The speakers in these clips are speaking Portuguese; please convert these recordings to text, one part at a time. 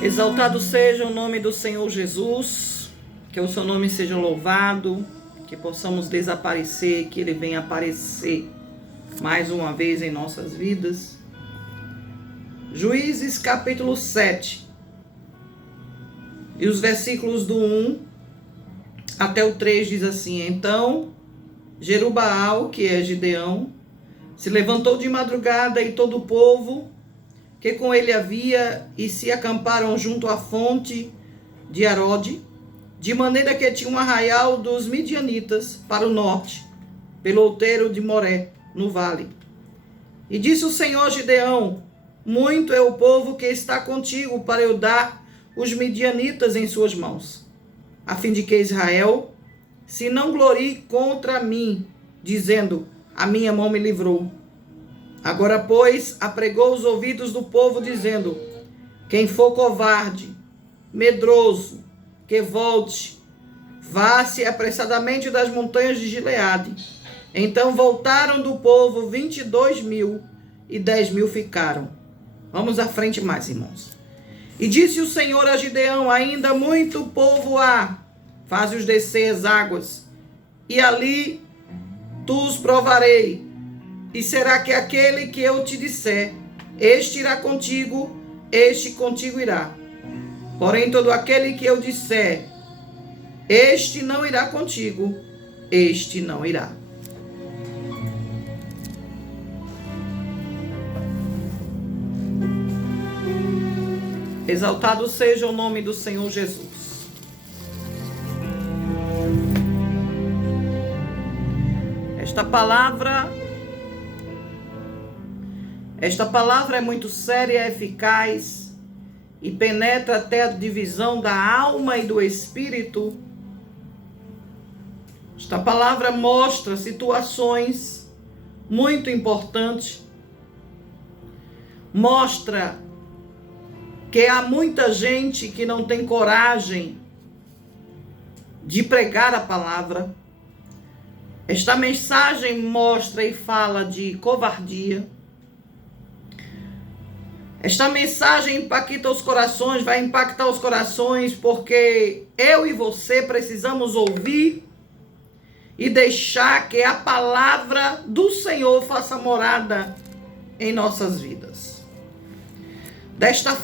Exaltado seja o nome do Senhor Jesus, que o seu nome seja louvado, que possamos desaparecer, que ele venha aparecer mais uma vez em nossas vidas. Juízes capítulo 7, e os versículos do 1 até o 3 diz assim: Então Jerubaal, que é Gideão, se levantou de madrugada e todo o povo que com ele havia, e se acamparam junto à fonte de Arode, de maneira que tinha um arraial dos midianitas para o norte, pelo outeiro de Moré, no vale. E disse o Senhor a Gideão: Muito é o povo que está contigo para eu dar os midianitas em suas mãos, a fim de que Israel se não glorie contra mim, dizendo: A minha mão me livrou. Agora, pois, apregou os ouvidos do povo, dizendo: Quem for covarde, medroso, que volte, vá-se apressadamente das montanhas de Gileade. Então voltaram do povo 22.000, e 10.000 ficaram. Vamos à frente mais, irmãos. E disse o Senhor a Gideão: Ainda muito povo há, faze-os descer as águas, e ali tu os provarei. E será que aquele que eu te disser, este irá contigo, este contigo irá. Porém, todo aquele que eu disser, este não irá contigo, este não irá. Exaltado seja o nome do Senhor Jesus. Esta palavra é muito séria, eficaz e penetra até a divisão da alma e do espírito. Esta palavra mostra situações muito importantes. Mostra que há muita gente que não tem coragem de pregar a palavra. Esta mensagem mostra e fala de covardia. Esta mensagem impacta os corações, vai impactar os corações, porque eu e você precisamos ouvir e deixar que a palavra do Senhor faça morada em nossas vidas. Nesta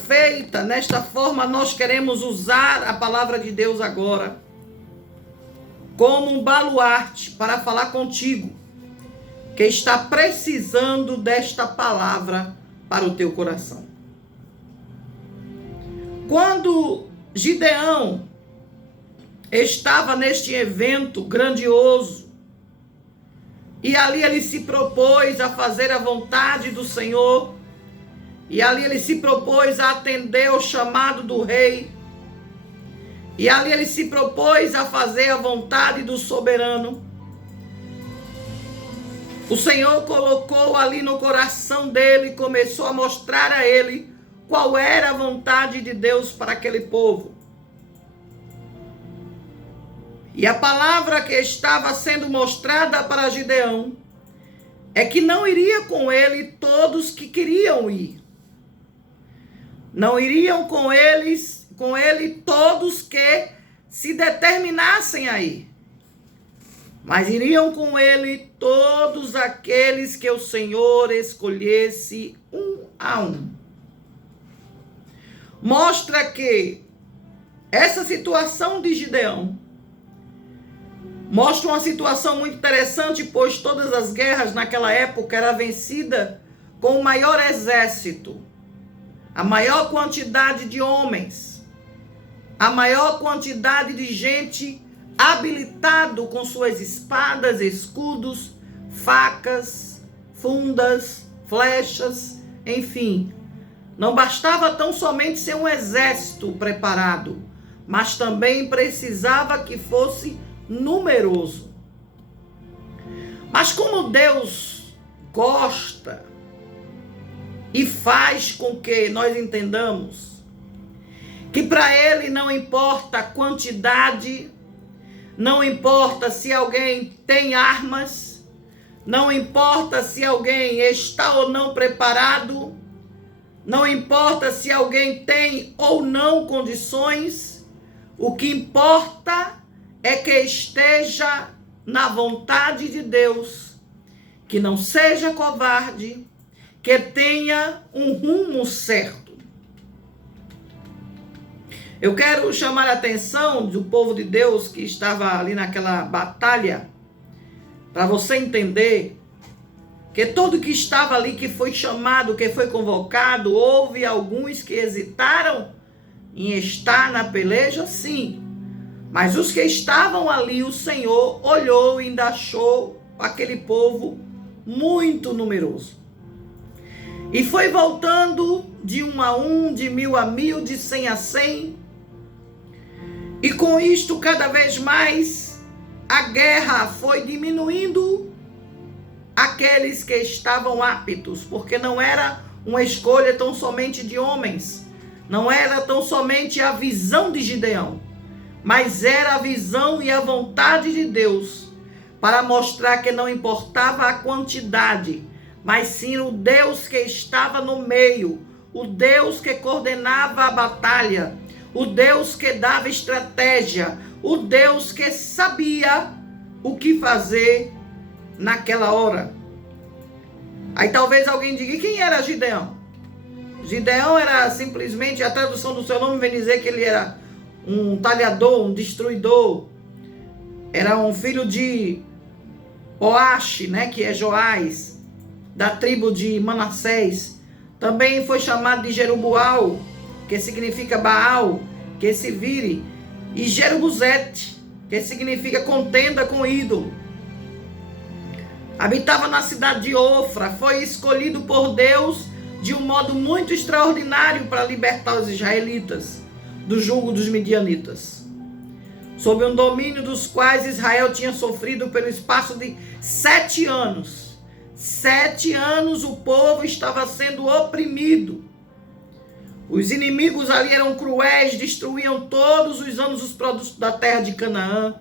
forma, nós queremos usar a palavra de Deus agora como um baluarte para falar contigo, que está precisando desta palavra para o teu coração. Quando Gideão estava neste evento grandioso, e ali ele se propôs a fazer a vontade do Senhor, e ali ele se propôs a atender ao chamado do rei, e ali ele se propôs a fazer a vontade do soberano. O Senhor colocou ali no coração dele, começou a mostrar a ele qual era a vontade de Deus para aquele povo. E a palavra que estava sendo mostrada para Gideão é que não iria com ele todos que queriam ir. Não iriam com ele todos que se determinassem a ir. Mas iriam com ele todos aqueles que o Senhor escolhesse um a um. Mostra que essa situação de Gideão mostra uma situação muito interessante, pois todas as guerras naquela época eram vencidas com o maior exército, a maior quantidade de homens, a maior quantidade de gente habilitado com suas espadas, escudos, facas, fundas, flechas, enfim. Não bastava tão somente ser um exército preparado, mas também precisava que fosse numeroso. Mas como Deus gosta e faz com que nós entendamos que para Ele não importa a quantidade, não importa se alguém tem armas, não importa se alguém está ou não preparado, Não importa se alguém tem ou não condições, o que importa é que esteja na vontade de Deus, que não seja covarde, que tenha um rumo certo. Eu quero chamar a atenção do povo de Deus que estava ali naquela batalha, para você entender que todo que estava ali, que foi chamado, que foi convocado, houve alguns que hesitaram em estar na peleja, sim. Mas os que estavam ali, o Senhor olhou e ainda achou aquele povo muito numeroso. E foi voltando de 1 a 1, de 1000 a 1000, de 100 a 100. E com isto, cada vez mais, a guerra foi diminuindo aqueles que estavam aptos, porque não era uma escolha tão somente de homens, não era tão somente a visão de Gideão, mas era a visão e a vontade de Deus, para mostrar que não importava a quantidade, mas sim o Deus que estava no meio, o Deus que coordenava a batalha, o Deus que dava estratégia, o Deus que sabia o que fazer naquela hora. Aí talvez alguém diga, quem era Gideão? Gideão era simplesmente, a tradução do seu nome vem dizer que ele era um talhador, um destruidor. Era um filho de Oaxe, né, que é Joás, da tribo de Manassés. Também foi chamado de Jerubaal, que significa Baal, que se vire, e Jerubuzete, que significa contenda com ídolo. Habitava na cidade de Ofra, foi escolhido por Deus de um modo muito extraordinário para libertar os israelitas do jugo dos midianitas, sob um domínio dos quais Israel tinha sofrido pelo espaço de 7 anos. 7 anos o povo estava sendo oprimido. Os inimigos ali eram cruéis, destruíam todos os anos os produtos da terra de Canaã.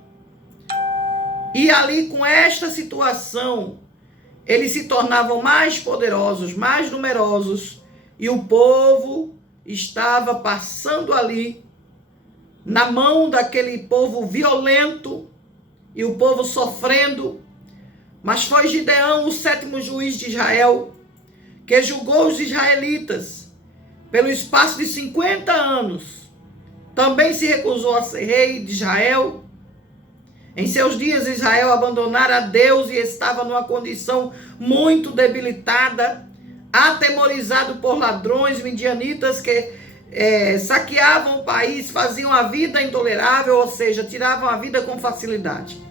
E ali, com esta situação, eles se tornavam mais poderosos, mais numerosos, e o povo estava passando ali na mão daquele povo violento, e o povo sofrendo. Mas foi Gideão, o 7º juiz de Israel, que julgou os israelitas pelo espaço de 50 anos. Também se recusou a ser rei de Israel. Em seus dias, Israel abandonara a Deus e estava numa condição muito debilitada, atemorizado por ladrões midianitas que saqueavam o país, faziam a vida intolerável, ou seja, tiravam a vida com facilidade.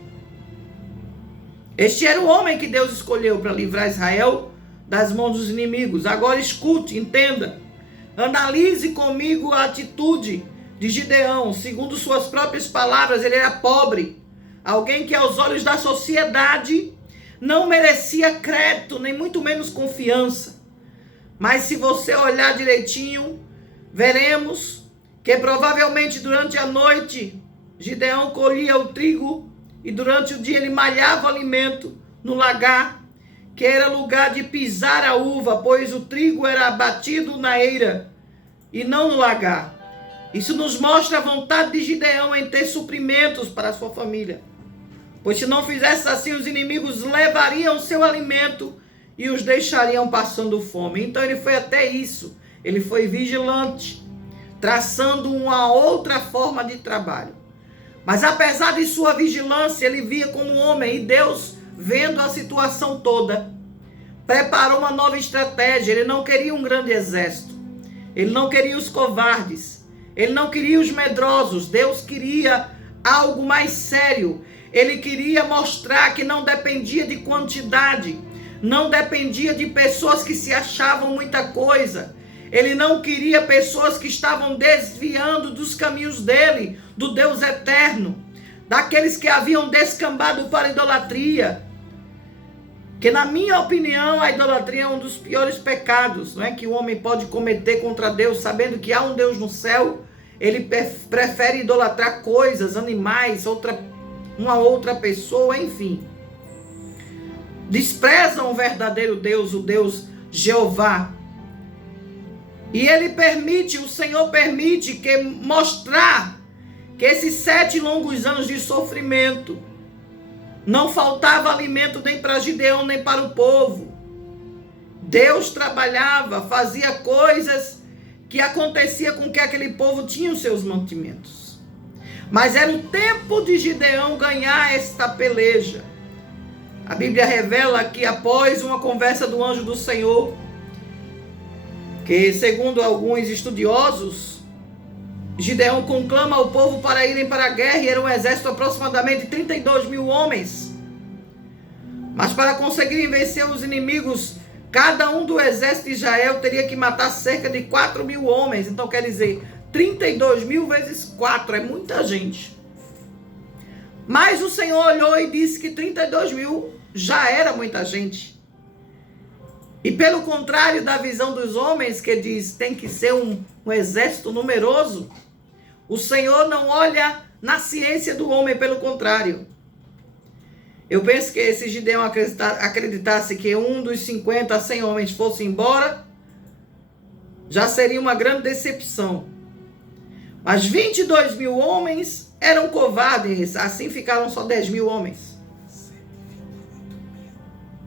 Este era o homem que Deus escolheu para livrar Israel das mãos dos inimigos. Agora escute, entenda, analise comigo a atitude de Gideão. Segundo suas próprias palavras, ele era pobre. Alguém que aos olhos da sociedade não merecia crédito, nem muito menos confiança. Mas se você olhar direitinho, veremos que provavelmente durante a noite Gideão colhia o trigo e durante o dia ele malhava o alimento no lagar, que era lugar de pisar a uva, pois o trigo era abatido na eira e não no lagar. Isso nos mostra a vontade de Gideão em ter suprimentos para a sua família. Pois se não fizesse assim, os inimigos levariam seu alimento e os deixariam passando fome. Então ele foi até isso. Ele foi vigilante, traçando uma outra forma de trabalho. Mas apesar de sua vigilância, ele via como um homem. E Deus, vendo a situação toda, preparou uma nova estratégia. Ele não queria um grande exército. Ele não queria os covardes. Ele não queria os medrosos. Deus queria algo mais sério. Ele queria mostrar que não dependia de quantidade, não dependia de pessoas que se achavam muita coisa. Ele não queria pessoas que estavam desviando dos caminhos dele, do Deus eterno, daqueles que haviam descambado para a idolatria. Que na minha opinião, a idolatria é um dos piores pecados, não é, que o homem pode cometer contra Deus, sabendo que há um Deus no céu. Ele prefere idolatrar coisas, animais, uma outra pessoa, enfim. Desprezam o verdadeiro Deus, o Deus Jeová. E o Senhor permite mostrar que esses 7 longos anos de sofrimento não faltava alimento nem para Gideão, nem para o povo. Deus trabalhava, fazia coisas que acontecia com que aquele povo tinha os seus mantimentos. Mas era o tempo de Gideão ganhar esta peleja. A Bíblia revela que após uma conversa do anjo do Senhor, que segundo alguns estudiosos, Gideão conclama o povo para irem para a guerra, e era um exército de aproximadamente 32 mil homens. Mas para conseguirem vencer os inimigos, cada um do exército de Israel teria que matar cerca de 4 mil homens. Então quer dizer, 32 mil vezes 4, é muita gente. Mas o Senhor olhou e disse que 32 mil já era muita gente. E pelo contrário da visão dos homens, que diz tem que ser um exército numeroso, o Senhor não olha na ciência do homem, pelo contrário. Eu penso que se Gideão acreditasse que um dos 50 a 100 homens fosse embora, já seria uma grande decepção. Mas 22 mil homens eram covardes, assim ficaram só 10 mil homens.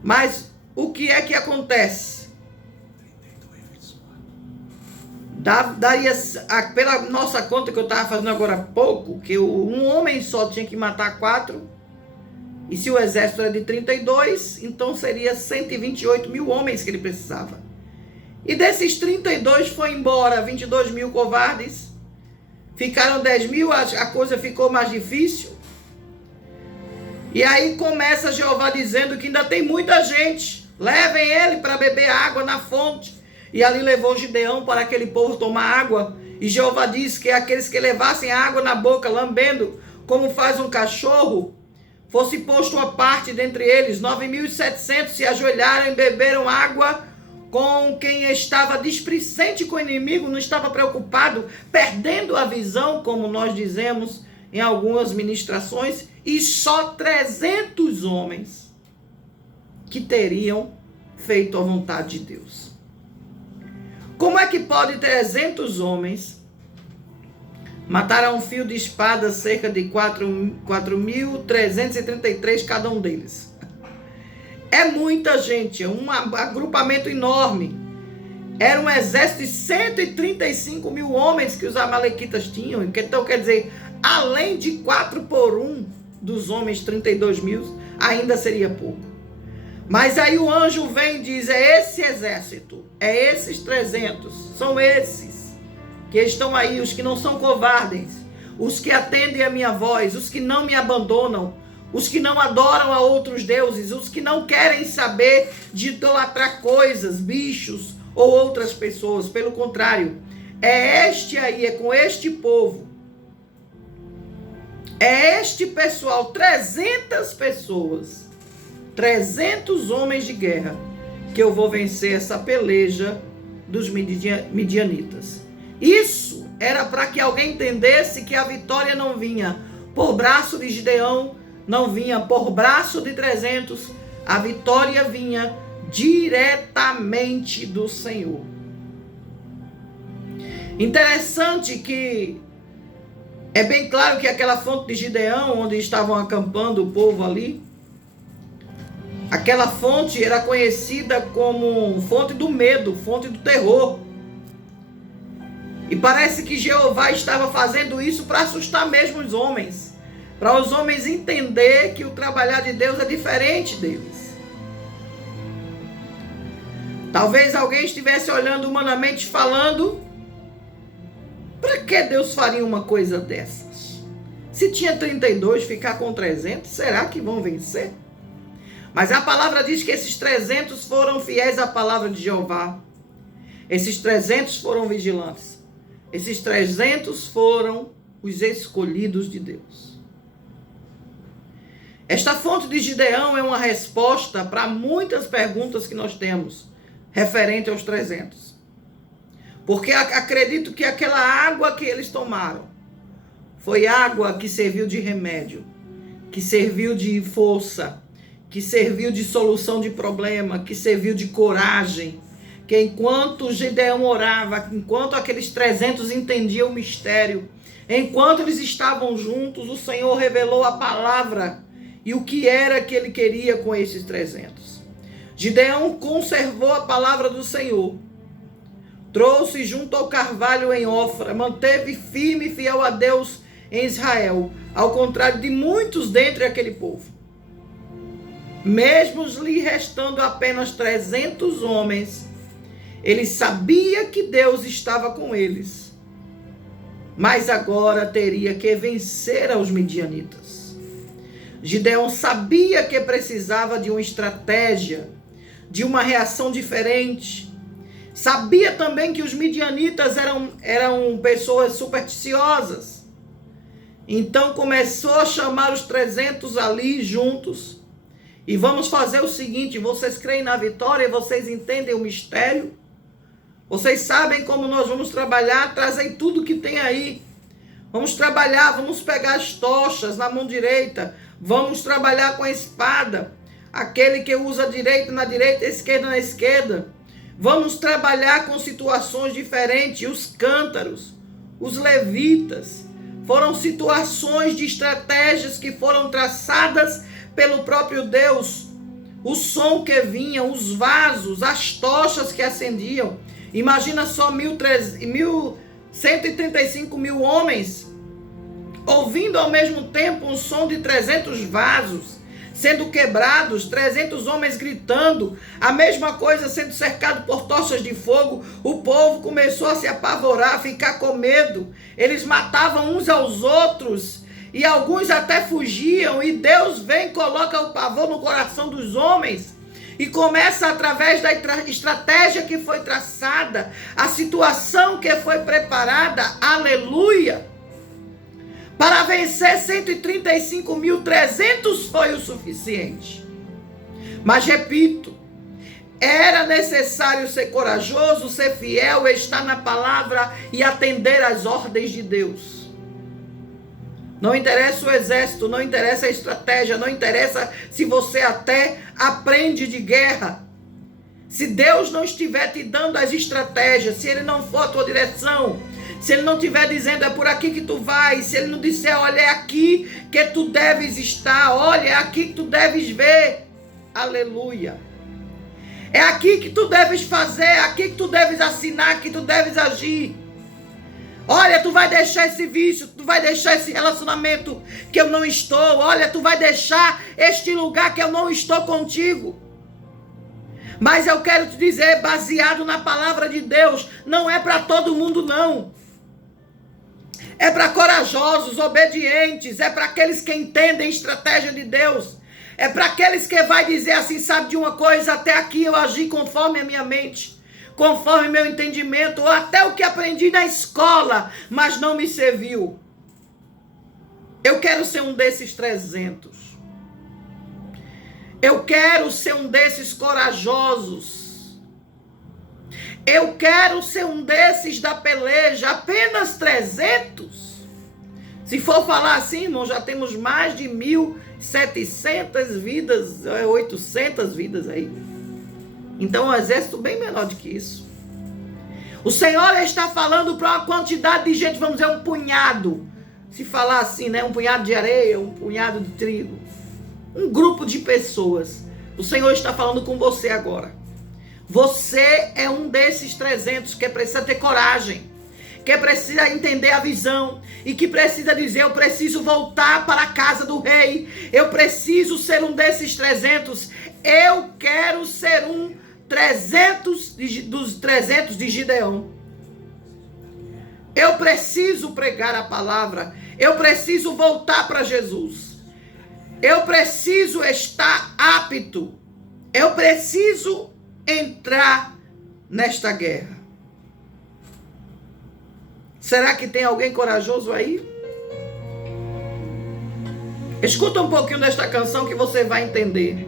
Mas o que é que acontece? Daria, pela nossa conta que eu estava fazendo agora há pouco, que um homem só tinha que matar 4, e se o exército era de 32, então seria 128 mil homens que ele precisava. E desses 32 foi embora 22 mil covardes, ficaram 10 mil, a coisa ficou mais difícil. E aí começa Jeová dizendo que ainda tem muita gente, levem ele para beber água na fonte. E ali levou Gideão para aquele povo tomar água. E Jeová disse que aqueles que levassem água na boca, lambendo, como faz um cachorro, fosse posto uma parte dentre eles. 9.700 se ajoelharam e beberam água com quem estava displicente com o inimigo, não estava preocupado, perdendo a visão, como nós dizemos em algumas ministrações, e só 300 homens que teriam feito a vontade de Deus. Como é que pode 300 homens matar a um fio de espada cerca de 4.333 cada um deles? É muita gente, é um agrupamento enorme. Era um exército de 135 mil homens que os amalequitas tinham. Então quer dizer, além de 4 por 1 dos homens 32 mil, ainda seria pouco. Mas aí o anjo vem e diz, é esse exército, é esses 300, são esses que estão aí, os que não são covardes, os que atendem a minha voz, os que não me abandonam, os que não adoram a outros deuses, os que não querem saber de idolatrar coisas, bichos ou outras pessoas. Pelo contrário, é este aí, é com este povo, é este pessoal, 300 pessoas, 300 homens de guerra, que eu vou vencer essa peleja dos midianitas. Isso era para que alguém entendesse que a vitória não vinha por braço de Gideão, não vinha por braço de 300, a vitória vinha diretamente do Senhor. Interessante que é bem claro que aquela fonte de Gideão, onde estavam acampando o povo ali, aquela fonte era conhecida como fonte do medo, fonte do terror. E parece que Jeová estava fazendo isso para assustar mesmo os homens, para os homens entender que o trabalhar de Deus é diferente deles. Talvez alguém estivesse olhando humanamente falando, para que Deus faria uma coisa dessas? Se tinha 32, ficar com 300, será que vão vencer? Mas a palavra diz que esses 300 foram fiéis à palavra de Jeová. Esses 300 foram vigilantes. Esses 300 foram os escolhidos de Deus. Esta fonte de Gideão é uma resposta para muitas perguntas que nós temos referente aos 300. Porque acredito que aquela água que eles tomaram foi água que serviu de remédio, que serviu de força, que serviu de solução de problema, que serviu de coragem, que enquanto Gideão orava, enquanto aqueles 300 entendiam o mistério, enquanto eles estavam juntos, o Senhor revelou a palavra e o que era que ele queria com esses 300. Gideão conservou a palavra do Senhor, trouxe junto ao carvalho em Ofra, manteve firme e fiel a Deus em Israel, ao contrário de muitos dentre aquele povo. Mesmo lhe restando apenas 300 homens, ele sabia que Deus estava com eles, mas agora teria que vencer aos midianitas. Gideão sabia que precisava de uma estratégia, de uma reação diferente. Sabia também que os midianitas eram pessoas supersticiosas. Então começou a chamar os 300 ali juntos. E vamos fazer o seguinte: vocês creem na vitória, vocês entendem o mistério, vocês sabem como nós vamos trabalhar, trazem tudo que tem aí. Vamos trabalhar, vamos pegar as tochas na mão direita, vamos trabalhar com a espada, aquele que usa a direita na direita, a esquerda na esquerda. Vamos trabalhar com situações diferentes, os cântaros, os levitas. Foram situações de estratégias que foram traçadas pelo próprio Deus. O som que vinha, os vasos, as tochas que acendiam. Imagina só 135 mil homens ouvindo ao mesmo tempo um som de 300 vasos sendo quebrados, 300 homens gritando, a mesma coisa sendo cercado por tochas de fogo. O povo começou a se apavorar, a ficar com medo. Eles matavam uns aos outros e alguns até fugiam, e Deus vem e coloca o pavor no coração dos homens e começa, através da estratégia que foi traçada, a situação que foi preparada, aleluia, para vencer 135.300 foi o suficiente. Mas repito, era necessário ser corajoso, ser fiel, estar na palavra e atender às ordens de Deus. Não interessa o exército, não interessa a estratégia, não interessa se você até aprende de guerra. Se Deus não estiver te dando as estratégias, se Ele não for a tua direção, se Ele não estiver dizendo é por aqui que tu vais, se Ele não disser olha é aqui que tu deves estar, olha é aqui que tu deves ver, aleluia. É aqui que tu deves fazer, é aqui que tu deves assinar, que tu deves agir. Olha, tu vai deixar esse vício, tu vai deixar esse relacionamento que eu não estou. Olha, tu vai deixar este lugar que eu não estou contigo. Mas eu quero te dizer, baseado na palavra de Deus, não é para todo mundo não. É para corajosos, obedientes, é para aqueles que entendem a estratégia de Deus. É para aqueles que vai dizer assim, sabe de uma coisa, até aqui eu agi conforme a minha mente, conforme meu entendimento, ou até o que aprendi na escola, mas não me serviu. Eu quero ser um desses 300. Eu quero ser um desses corajosos. Eu quero ser um desses da peleja, apenas 300. Se for falar assim, irmão, já temos mais de 1.700 vidas, 800 vidas aí. Então, um exército bem menor do que isso. O Senhor está falando para uma quantidade de gente, vamos dizer, um punhado. Se falar assim, né? Um punhado de areia, um punhado de trigo. Um grupo de pessoas. O Senhor está falando com você agora. Você é um desses 300 que precisa ter coragem, que precisa entender a visão e que precisa dizer, eu preciso voltar para a casa do rei. Eu preciso ser um desses 300. Eu quero ser um 300 dos 300 de Gideão. Eu preciso pregar a palavra. Eu preciso voltar para Jesus. Eu preciso estar apto. Eu preciso entrar nesta guerra. Será que tem alguém corajoso aí? Escuta um pouquinho desta canção que você vai entender.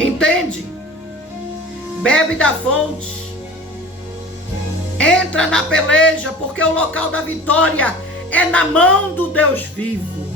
Entende? Bebe da fonte. Entra na peleja, porque o local da vitória é na mão do Deus vivo.